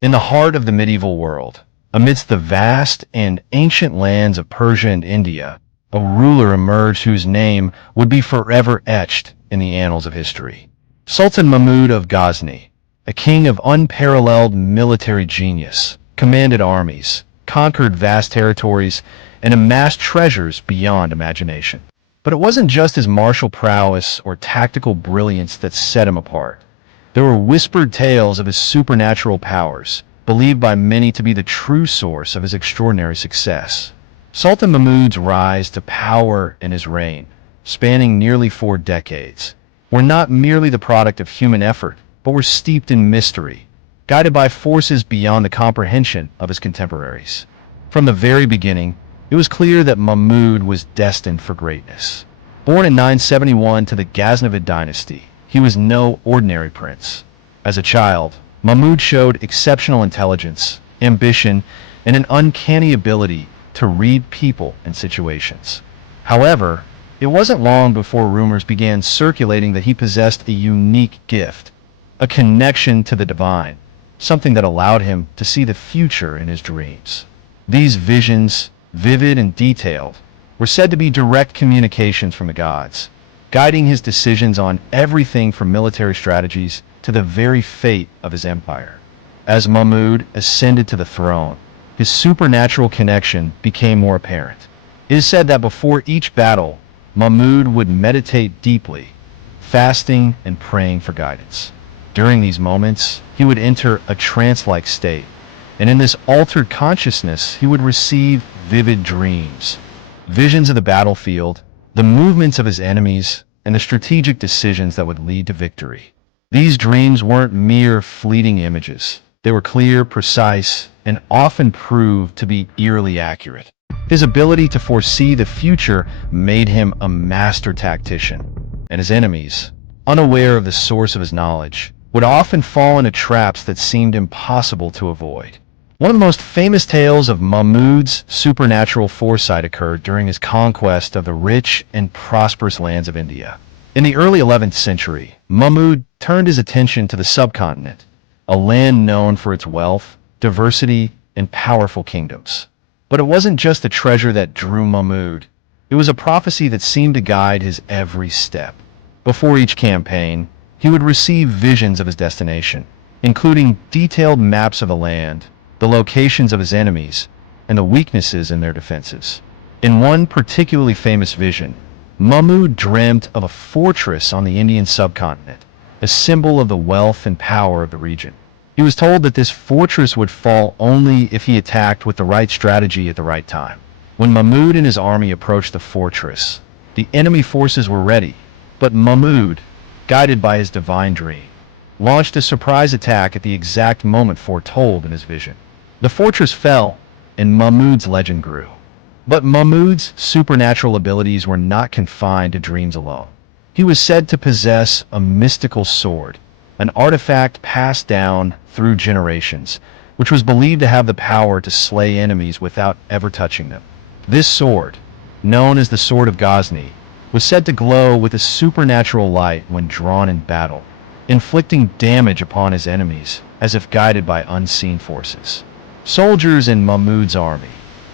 In the heart of the medieval world, amidst the vast and ancient lands of Persia and India, a ruler emerged whose name would be forever etched in the annals of history. Sultan Mahmud of Ghazni, a king of unparalleled military genius, commanded armies, conquered vast territories, and amassed treasures beyond imagination. But it wasn't just his martial prowess or tactical brilliance that set him apart. There were whispered tales of his supernatural powers, believed by many to be the true source of his extraordinary success. Sultan Mahmud's rise to power and his reign, spanning nearly 4 decades, were not merely the product of human effort, but were steeped in mystery, guided by forces beyond the comprehension of his contemporaries. From the very beginning, it was clear that Mahmud was destined for greatness. Born in 971 to the Ghaznavid dynasty, he was no ordinary prince. As a child, Mahmud showed exceptional intelligence, ambition, and an uncanny ability to read people and situations. However, it wasn't long before rumors began circulating that he possessed a unique gift, a connection to the divine, something that allowed him to see the future in his dreams. These visions, vivid and detailed, were said to be direct communications from the gods, guiding his decisions on everything from military strategies to the very fate of his empire. As Mahmud ascended to the throne, his supernatural connection became more apparent. It is said that before each battle, Mahmud would meditate deeply, fasting and praying for guidance. During these moments, he would enter a trance-like state, and in this altered consciousness, he would receive vivid dreams, visions of the battlefield, the movements of his enemies, and the strategic decisions that would lead to victory. These dreams weren't mere fleeting images. They were clear, precise, and often proved to be eerily accurate. His ability to foresee the future made him a master tactician, and his enemies, unaware of the source of his knowledge, would often fall into traps that seemed impossible to avoid. One of the most famous tales of Mahmud's supernatural foresight occurred during his conquest of the rich and prosperous lands of India. In the early 11th century, Mahmud turned his attention to the subcontinent, a land known for its wealth, diversity, and powerful kingdoms. But it wasn't just the treasure that drew Mahmud. It was a prophecy that seemed to guide his every step. Before each campaign, he would receive visions of his destination, including detailed maps of the land, the locations of his enemies, and the weaknesses in their defenses. In one particularly famous vision, Mahmud dreamt of a fortress on the Indian subcontinent, a symbol of the wealth and power of the region. He was told that this fortress would fall only if he attacked with the right strategy at the right time. When Mahmud and his army approached the fortress, the enemy forces were ready, but Mahmud, guided by his divine dream, launched a surprise attack at the exact moment foretold in his vision. The fortress fell, and Mahmud's legend grew. But Mahmud's supernatural abilities were not confined to dreams alone. He was said to possess a mystical sword, an artifact passed down through generations, which was believed to have the power to slay enemies without ever touching them. This sword, known as the Sword of Ghazni, was said to glow with a supernatural light when drawn in battle, inflicting damage upon his enemies as if guided by unseen forces. Soldiers in Mahmud's army,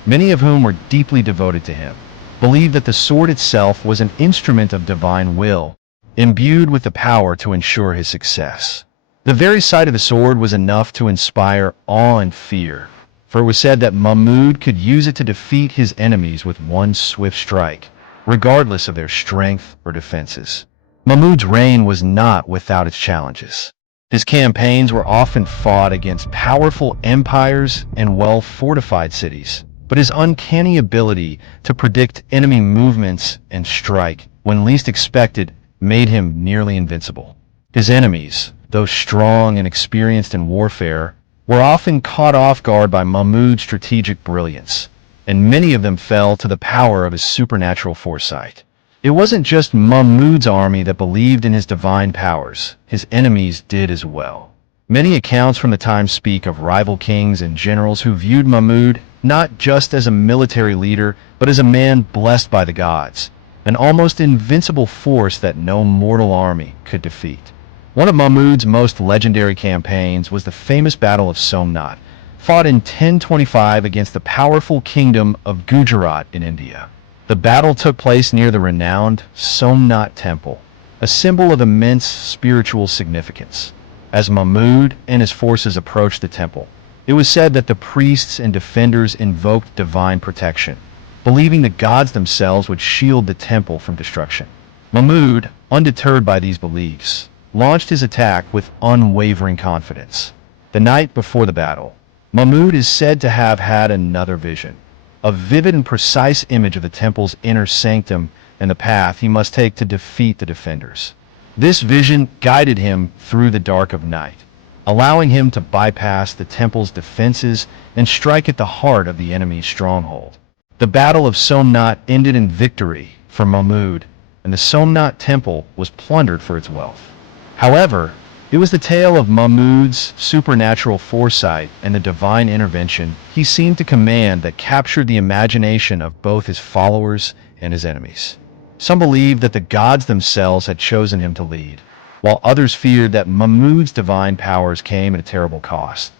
many of whom were deeply devoted to him, believed that the sword itself was an instrument of divine will, imbued with the power to ensure his success. The very sight of the sword was enough to inspire awe and fear, for it was said that Mahmud could use it to defeat his enemies with one swift strike, regardless of their strength or defenses. Mahmud's reign was not without its challenges. His campaigns were often fought against powerful empires and well-fortified cities, but his uncanny ability to predict enemy movements and strike when least expected made him nearly invincible. His enemies, though strong and experienced in warfare, were often caught off guard by Mahmud's strategic brilliance, and many of them fell to the power of his supernatural foresight. It wasn't just Mahmud's army that believed in his divine powers. His enemies did as well. Many accounts from the time speak of rival kings and generals who viewed Mahmud not just as a military leader, but as a man blessed by the gods, an almost invincible force that no mortal army could defeat. One of Mahmud's most legendary campaigns was the famous Battle of Somnath, fought in 1025 against the powerful kingdom of Gujarat in India. The battle took place near the renowned Somnath Temple, a symbol of immense spiritual significance. As Mahmud and his forces approached the temple, it was said that the priests and defenders invoked divine protection, believing the gods themselves would shield the temple from destruction. Mahmud, undeterred by these beliefs, launched his attack with unwavering confidence. The night before the battle, Mahmud is said to have had another vision, a vivid and precise image of the temple's inner sanctum and the path he must take to defeat the defenders. This vision guided him through the dark of night, allowing him to bypass the temple's defenses and strike at the heart of the enemy's stronghold. The Battle of Somnath ended in victory for Mahmud, and the Somnath temple was plundered for its wealth. However, it was the tale of Mahmud's supernatural foresight and the divine intervention he seemed to command that captured the imagination of both his followers and his enemies. Some believed that the gods themselves had chosen him to lead, while others feared that Mahmud's divine powers came at a terrible cost,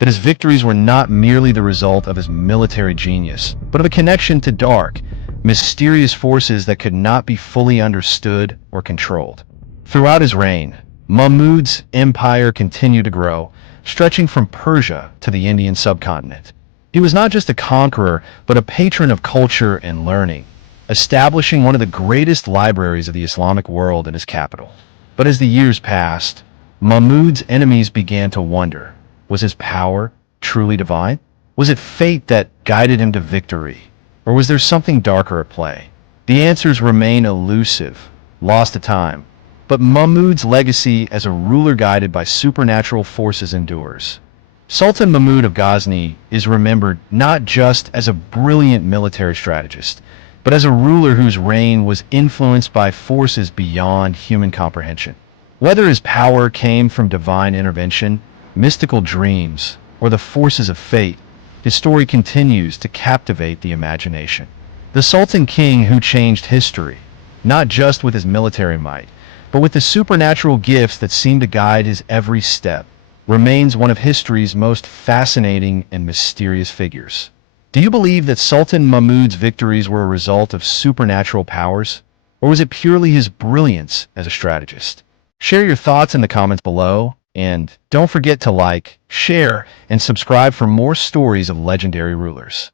that his victories were not merely the result of his military genius, but of a connection to dark, mysterious forces that could not be fully understood or controlled. Throughout his reign, Mahmud's empire continued to grow, stretching from Persia to the Indian subcontinent. He was not just a conqueror, but a patron of culture and learning, establishing one of the greatest libraries of the Islamic world in his capital. But as the years passed, Mahmud's enemies began to wonder, was his power truly divine? Was it fate that guided him to victory? Or was there something darker at play? The answers remain elusive, lost to time, but Mahmud's legacy as a ruler guided by supernatural forces endures. Sultan Mahmud of Ghazni is remembered not just as a brilliant military strategist, but as a ruler whose reign was influenced by forces beyond human comprehension. Whether his power came from divine intervention, mystical dreams, or the forces of fate, his story continues to captivate the imagination. The Sultan King who changed history, not just with his military might, but with the supernatural gifts that seemed to guide his every step, remains one of history's most fascinating and mysterious figures. Do you believe that Sultan Mahmud's victories were a result of supernatural powers, or was it purely his brilliance as a strategist? Share your thoughts in the comments below, and don't forget to like, share, and subscribe for more stories of legendary rulers.